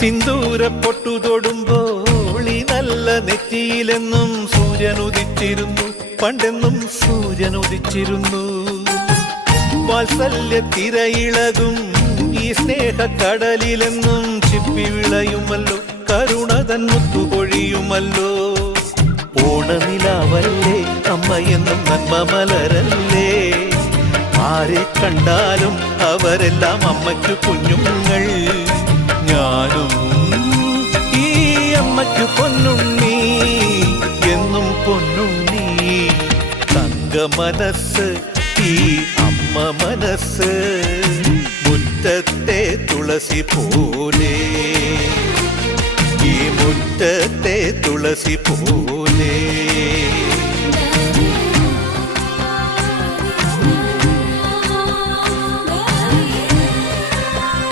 സിന്ദൂര പൊട്ടു തൊടുമ്പോൾ ഈ നല്ല നെറ്റിയിലെന്നും സൂര്യൻ ഉദിച്ചിരുന്നു, പണ്ടെന്നും സൂര്യൻ ഉദിച്ചിരുന്നു. വാത്സല്യ തിരയിളകും ഈ സ്നേഹക്കടലിലെന്നും ചിപ്പി വിളയുമല്ലോ, കരുണ തൻ മുത്തുപൊഴിയുമല്ലോ. ഓണനിലാവല്ലേ അമ്മയെന്നും നന്മ മലരല്ലേ, ആരെ കണ്ടാലും അവരെല്ലാം അമ്മയ്ക്കു കുഞ്ഞുങ്ങൾ. ഞാനും ഈ അമ്മയ്ക്കു പൊന്നുണ്ണി, എന്നും പൊന്നുണ്ണി. തങ്ക മനസ്സ് ഈ അമ്മ മനസ്സ്, മുറ്റത്തെ തുളസി പോലെ, ഈ മുറ്റത്തെ തുളസി പോലെ.